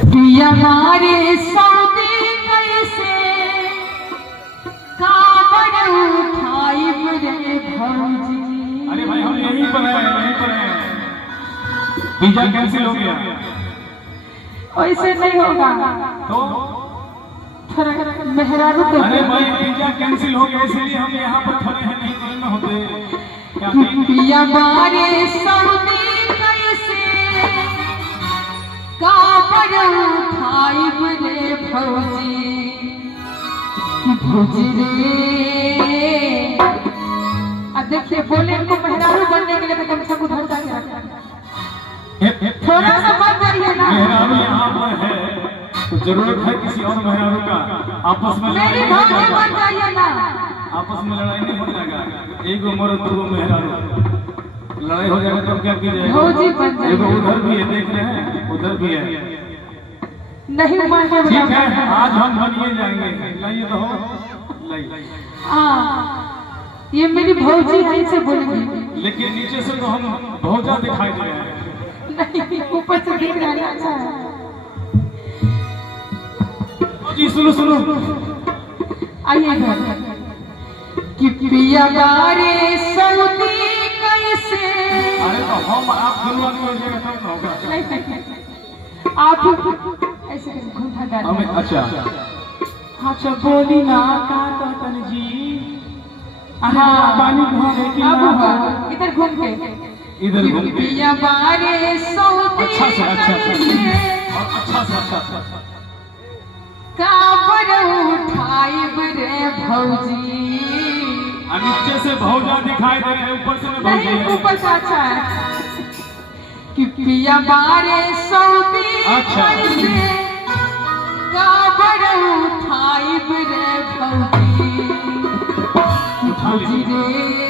पिया मारे सऊदी कैसे काबर उठाई रे भौजी। अरे भाई हम यहीं पर हैं। वीजा कैंसिल हो गया। ऐसे नहीं होगा तो मेहरारू को। अरे भाई वीजा कैंसिल हो गया इसलिए हम यहाँ पर खड़े हैं, नहीं तो न होते। पिया मारे सऊदी कैसे काबर उठाई रे भौजी भौजी रे। अब देखिए बोले इनको मेहरारू बनने के लिए तो कम से कम उधर जाके रखा, थोड़ा सा बात करिए ना। मेहरारू यहाँ पर है तो जरूरत है किसी और मेहरारू का। आपस में मेरी भौजी बन जाइए ना। आपस में लड़ाई नहीं हो जाएगा। एक उम्र दो मेहरारू लड़ाई हो जाएगा तो क्या की जाएगा। भौजी बन जाइए। देखो उधर भी है, देख रहे हैं उधर भी है। नहीं माने ठीक है आज हम बनिए जाएंगे। लाइए तो हो लाइए। ये मेरी भौजी है, इनसे बोलेंगे। लेकिन नीचे से तो हम भौजा दिखाई दे रहे हैं। नहीं ऊपर से दिख रहा है। अच्छा जी सुनो आइए घर कि पिया मारे सऊदी कैसे। अरे तो हम आप दोनों आदमी हो जाएगा तब ना होगा। नहीं आप ऐसे घूमता डाल हमें अच्छा अच्छा बोली ना का तो तन जी। हाँ पानी भरे कि अब इधर घूम के इधर घूम के पिया मारे सऊदी अच्छा से काबर उठाई रे भौजी। नीचे से भौजा दिखाई दे रहे हैं, ऊपर से नहीं ऊपर से अच्छा है कि पिया मारे सऊदी अच्छा। कैसे काबर उठाई रे भौजी भौजी रे।